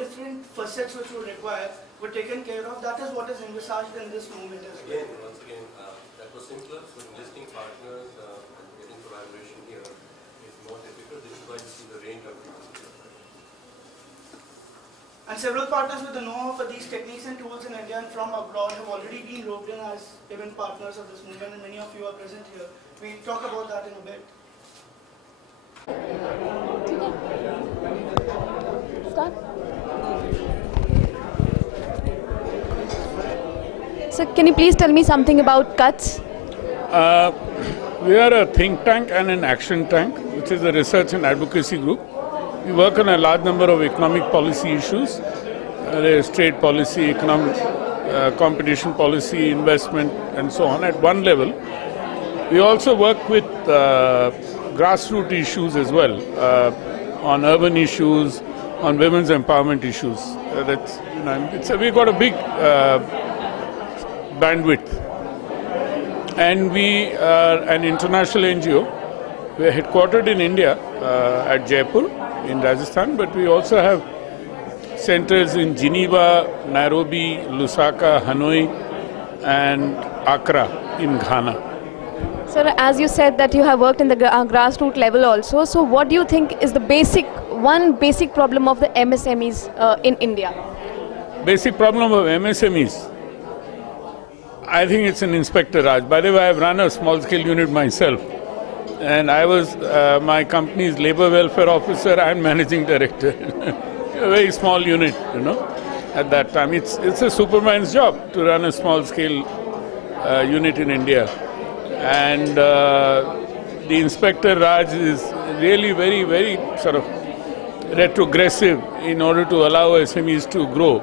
different facets which would require were taken care of. That is what is envisaged in this movement as well. Once again, that was simpler. So enlisting partners and getting collaboration here is more difficult. This is why you see the range of people. And several partners with the know-how for these techniques and tools in India and from abroad have already been roped in as even partners of this movement, and many of you are present here. We'll talk about that in a bit. Start. So can you please tell me something about Kutch? We are a think tank and an action tank, which is a research and advocacy group. We work on a large number of economic policy issues. There is trade policy, economic competition policy, investment, and so on at one level. We also work with grassroots issues as well, on urban issues, on women's empowerment issues. We've got a big bandwidth. And we are an international NGO. We are headquartered in India at Jaipur in Rajasthan, but we also have centers in Geneva, Nairobi, Lusaka, Hanoi, and Accra in Ghana. Sir, as you said that you have worked in the grassroots level also, so what do you think is the one basic problem of the MSMEs in India? Basic problem of MSMEs? I think it's an Inspector Raj. By the way, I've run a small-scale unit myself, and I was my company's labor welfare officer and managing director. A very small unit, at that time. It's a superman's job to run a small-scale unit in India. And the Inspector Raj is really very, very sort of retrogressive in order to allow SMEs to grow.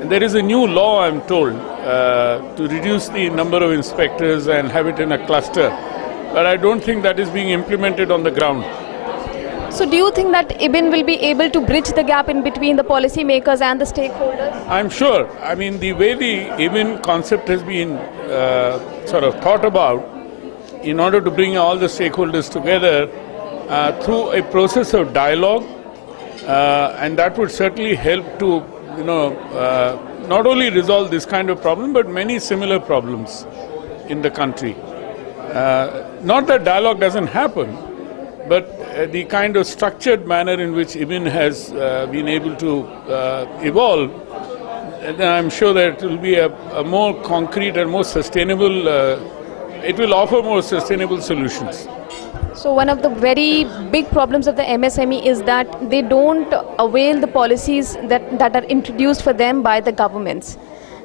And there is a new law, I'm told, to reduce the number of inspectors and have it in a cluster. But I don't think that is being implemented on the ground. So do you think that IBIN will be able to bridge the gap in between the policymakers and the stakeholders? I'm sure. I mean, the way the IBIN concept has been sort of thought about, in order to bring all the stakeholders together through a process of dialogue, and that would certainly help to, not only resolve this kind of problem, but many similar problems in the country. Not that dialogue doesn't happen, but the kind of structured manner in which IBIN has been able to evolve, then I'm sure that it will be a more concrete and more sustainable, it will offer more sustainable solutions. So one of the very big problems of the MSME is that they don't avail the policies that are introduced for them by the governments.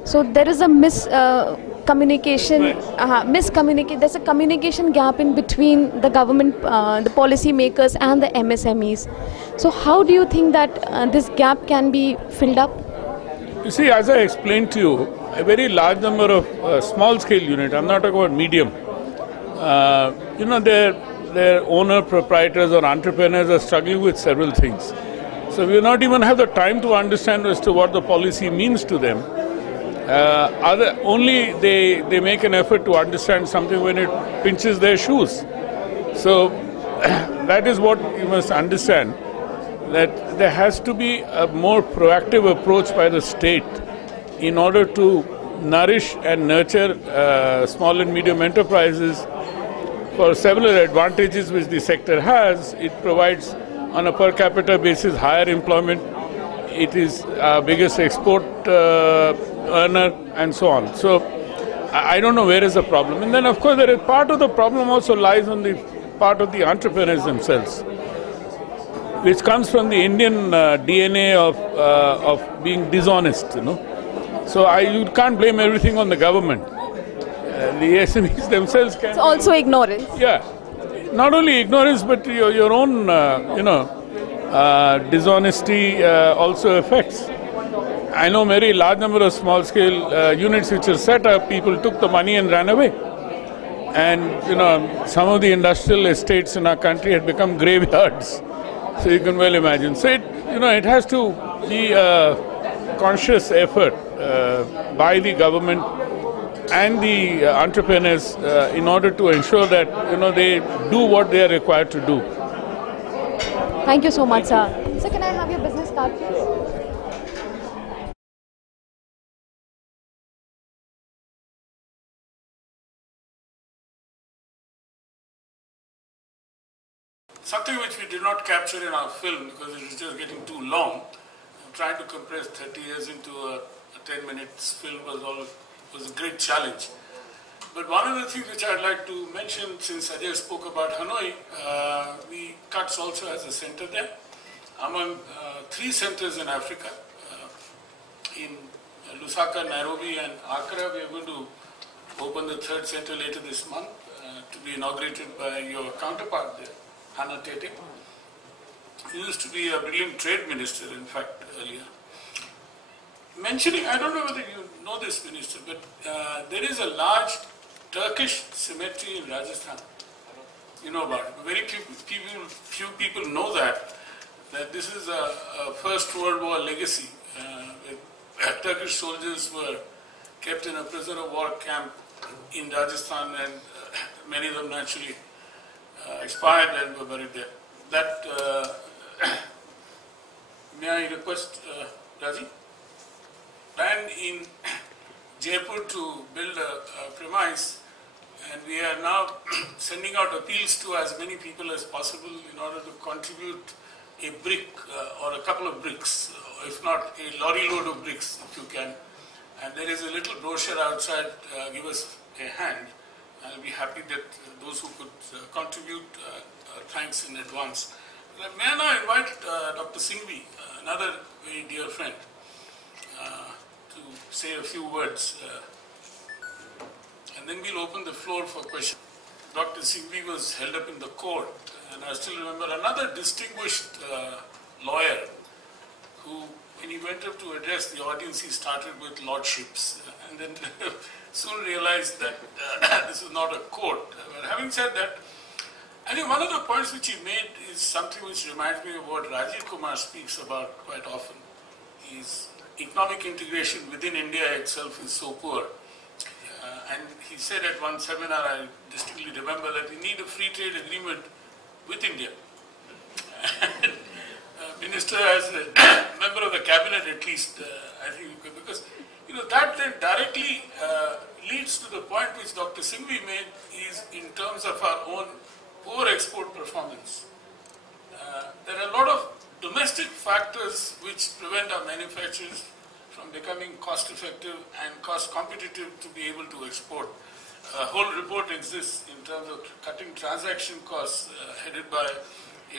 So there is a miscommunication. There's a communication gap in between the government, the policy makers, and the MSMEs. So how do you think that this gap can be filled up? You see, as I explained to you, a very large number of small-scale units, I'm not talking about medium, their owner, proprietors or entrepreneurs are struggling with several things. So we do not even have the time to understand as to what the policy means to them. Only they make an effort to understand something when it pinches their shoes. So that is what you must understand, that there has to be a more proactive approach by the state in order to nourish and nurture small and medium enterprises for several advantages which the sector has. It provides on a per capita basis higher employment. It is our biggest export earner and so on. So I don't know where is the problem. And then of course there is part of the problem also lies on the part of the entrepreneurs themselves, which comes from the Indian DNA of being dishonest, So you can't blame everything on the government. The SMEs themselves can. It's also ignorance. Yeah, not only ignorance, but your own, dishonesty also affects. I know very large number of small-scale units which are set up. People took the money and ran away, and some of the industrial estates in our country had become graveyards. So you can well imagine. So it has to be a conscious effort by the government and the entrepreneurs in order to ensure that they do what they are required to do. Thank you so much, sir. Sir, can I have your business card, please? something which we did not capture in our film because it was just getting too long. Trying to compress 30 years into a 10-minute film was a great challenge. But one of the things which I'd like to mention, since Ajay spoke about Hanoi, we CUTS also has a center there. Among 3 centers in Africa, in Lusaka, Nairobi and Accra, we are going to open the 3rd center later this month to be inaugurated by your counterpart there, Hannah Tete. He used to be a brilliant trade minister, in fact, earlier. Mentioning, I don't know whether you know this, Minister, but there is a large Turkish cemetery in Rajasthan. You know about it. Very few people know that this is a First World War legacy. Turkish soldiers were kept in a prisoner of war camp in Rajasthan, and many of them naturally expired and were buried there. That may I request Raji? Plan in Jaipur to build a premise, and we are now sending out appeals to as many people as possible in order to contribute a brick or a couple of bricks, if not a lorry load of bricks if you can. And there is a little brochure outside, give us a hand. I'll be happy that those who could contribute, thanks in advance. May I now invite Dr. Singhvi, another very dear friend, to say a few words, and then we'll open the floor for questions. Dr. Singhvi was held up in the court, and I still remember another distinguished lawyer who, when he went up to address the audience, he started with lordships, and then soon realized that this is not a court. But having said that, I think one of the points which he made is something which reminds me of what Rajiv Kumar speaks about quite often. Is economic integration within India itself is so poor. And he said at one seminar, I distinctly remember, that we need a free trade agreement with India. And, Minister, as a member of the cabinet at least, I think, because that then directly leads to the point which Dr. Singhvi made, is in terms of our own poor export performance. There are a lot of domestic factors which prevent our manufacturers from becoming cost effective and cost competitive to be able to export. A whole report exists in terms of cutting transaction costs headed by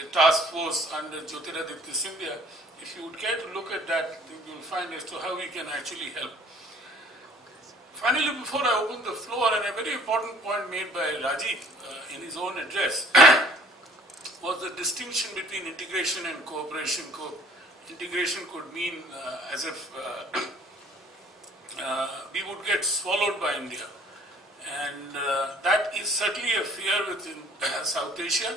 a task force under Jyotiraditya Scindia. If you would care to look at that, you will find as to how we can actually help. Finally, before I open the floor, and a very important point made by Rajiv in his own address was the distinction between integration and cooperation. Integration could mean as if we would get swallowed by India. And that is certainly a fear within South Asia.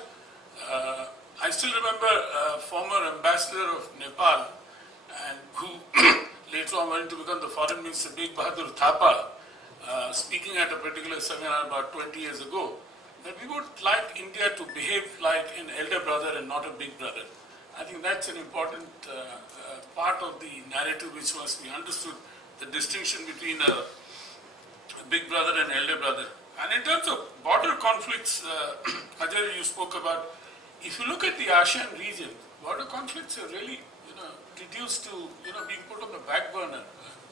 I still remember a former ambassador of Nepal, and who later on went to become the foreign minister, Beg Bahadur Thapa, speaking at a particular seminar about 20 years ago, that we would like India to behave like an elder brother and not a big brother. I think that's an important part of the narrative which must be understood, the distinction between a big brother and elder brother. And in terms of border conflicts, Ajay, you spoke about, if you look at the ASEAN region, border conflicts are really reduced to being put on the back burner.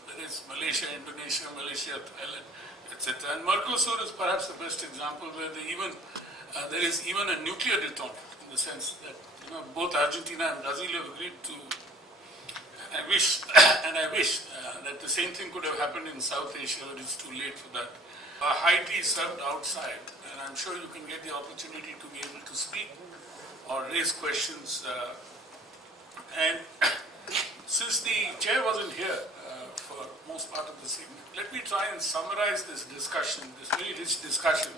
There is Malaysia, Indonesia, Thailand, etc. And Mercosur is perhaps the best example where there is even a nuclear detente, in the sense that both Argentina and Brazil have agreed to. I wish that the same thing could have happened in South Asia, but it's too late for that. Haiti is served outside, and I'm sure you can get the opportunity to be able to speak or raise questions. And since the chair wasn't here for most part of this evening, let me try and summarize this discussion, this very rich discussion.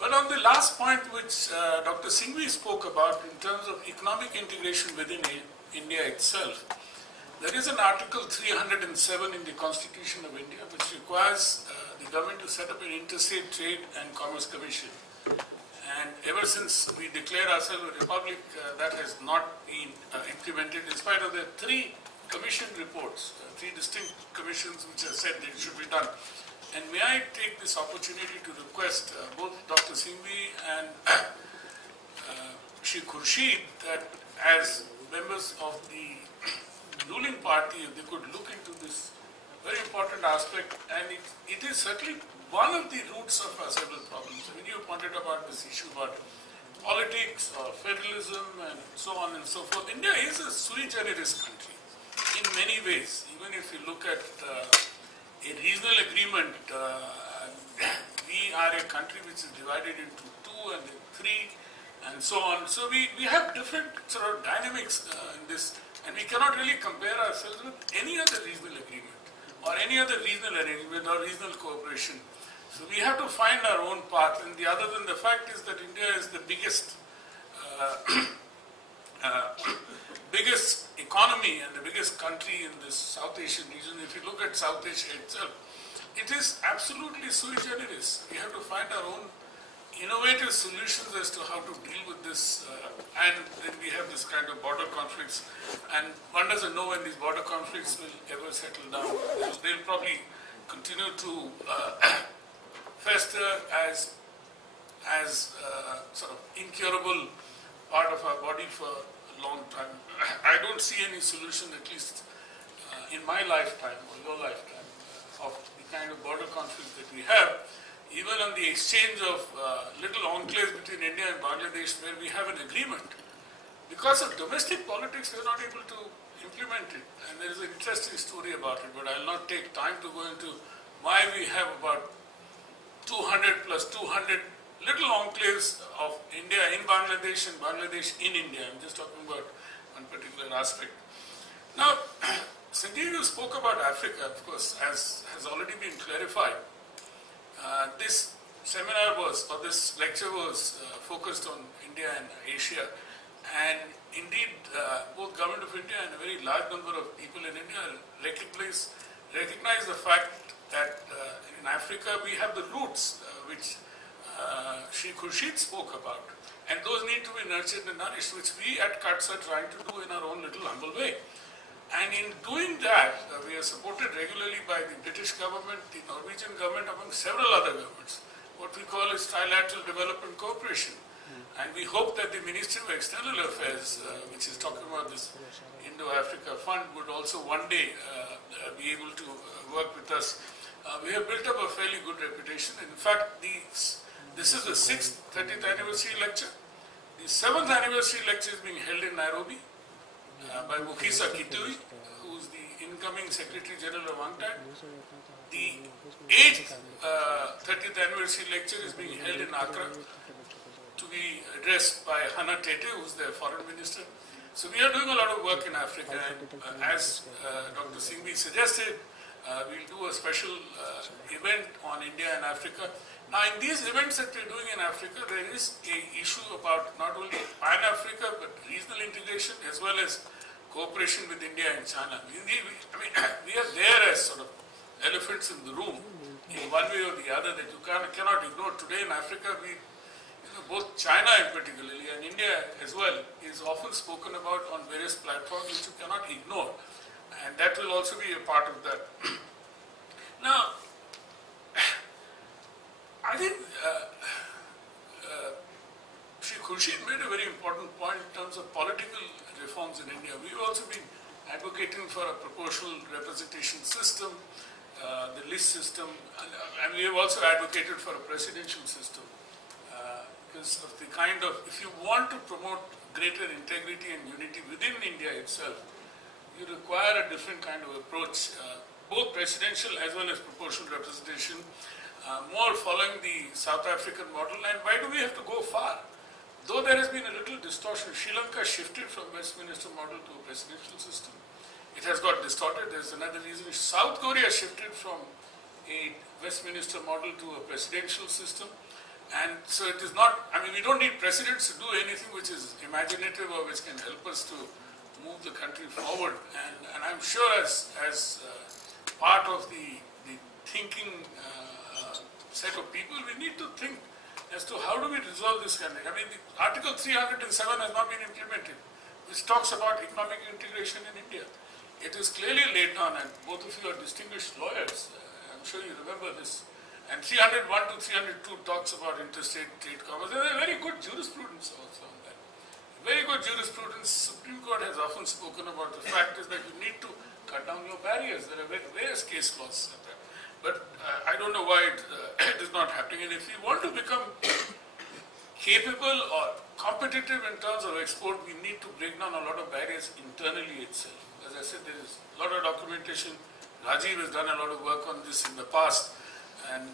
But on the last point which Dr. Singhvi spoke about in terms of economic integration within India itself, there is an Article 307 in the Constitution of India which requires the government to set up an interstate trade and commerce commission. And ever since we declared ourselves a republic, that has not been implemented, in spite of the 3 commission reports, 3 distinct commissions which have said that it should be done. And may I take this opportunity to request both Dr. Singhvi and Shri Khurshid that as members of the ruling party, they could look into this very important aspect, and it is certainly one of the roots of our several problems. I mean, you pointed about this issue about politics or federalism and so on and so forth. India is a sui generis country in many ways. Even if you look at a regional agreement, we are a country which is divided into two and then three and so on. So we have different sort of dynamics in this, and we cannot really compare ourselves with any other regional agreement or any other regional arrangement or regional cooperation. So we have to find our own path, and the other than the fact is that India is the biggest biggest economy and the biggest country in this South Asian region. If you look at South Asia itself, it is absolutely sui generis. We have to find our own innovative solutions as to how to deal with this, and then we have this kind of border conflicts, and one doesn't know when these border conflicts will ever settle down. They'll probably continue to fester as sort of incurable part of our body for a long time. I don't see any solution, at least in my lifetime or your lifetime, of the kind of border conflict that we have. Even on the exchange of little enclaves between India and Bangladesh, where we have an agreement, because of domestic politics, we are not able to implement it. And there is an interesting story about it, but I will not take time to go into why we have about 200 plus 200 little enclaves of India in Bangladesh and Bangladesh in India. I'm just talking about one particular aspect. Now, Sanjeev, you spoke about Africa, of course, as has already been clarified. This seminar was, or this lecture was focused on India and Asia, and indeed both Government of India and a very large number of people in India recognize the fact that in Africa we have the roots which Shri Khurshid spoke about, and those need to be nurtured and nourished, which we at CUTS are trying to do in our own little humble way. And in doing that, we are supported regularly by the British government, the Norwegian government, among several other governments. What we call is trilateral development cooperation. And we hope that the Ministry of External Affairs, which is talking about this Indo-Africa Fund, would also one day be able to work with us. We have built up a fairly good reputation. In fact, this is the 6th 30th anniversary lecture. The 7th anniversary lecture is being held in Nairobi by Mukisa Kitui, who is the incoming Secretary General of UNCTAD. The 8th 30th anniversary lecture is being held in Accra to be addressed by Hannah Tete, who is the Foreign Minister. So we are doing a lot of work in Africa, and as Dr. Singhvi suggested, we'll do a special event on India and Africa. Now, in these events that we're doing in Africa, there is an issue about not only Pan-Africa, but regional integration as well as cooperation with India and China. We are there as sort of elephants in the room in one way or the other that you cannot ignore. Today in Africa, both China in particularly and India as well is often spoken about on various platforms which you cannot ignore. And that will also be a part of that. Now, I think Shri Khurshid made a very important point in terms of political reforms in India. We've also been advocating for a proportional representation system, the list system, and we have also advocated for a presidential system because of the kind of, if you want to promote greater integrity and unity within India itself, you require a different kind of approach, both presidential as well as proportional representation. More following the South African model. And why do we have to go far? Though there has been a little distortion, Sri Lanka shifted from Westminster model to a presidential system. It has got distorted. There's another reason. South Korea shifted from a Westminster model to a presidential system. And so it is not, we don't need presidents to do anything which is imaginative or which can help us to move the country forward. And I'm sure as part of the thinking set of people, we need to think as to how do we resolve this kind of. The Article 307 has not been implemented, which talks about economic integration in India. It is clearly laid down, and both of you are distinguished lawyers. I'm sure you remember this. And 301 to 302 talks about interstate trade commerce. There is very good jurisprudence also on that. very good jurisprudence. Supreme Court has often spoken about the fact is that you need to cut down your barriers. There are various case laws. But I don't know why it is not happening. And if we want to become capable or competitive in terms of export, we need to break down a lot of barriers internally itself. As I said, there is a lot of documentation. Rajiv has done a lot of work on this in the past. And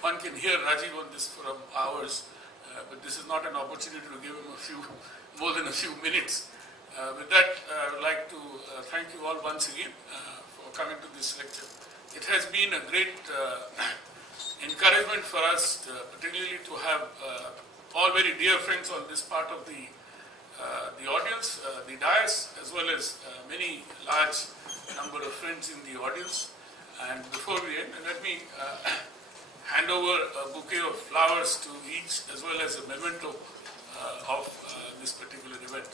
one can hear Rajiv on this for hours. But this is not an opportunity to give him more than a few minutes. With that, I would like to thank you all once again for coming to this lecture. It has been a great encouragement for us, particularly to have all very dear friends on this part of the audience, the dais, as well as many large number of friends in the audience. And before we end, let me hand over a bouquet of flowers to each, as well as a memento of this particular event.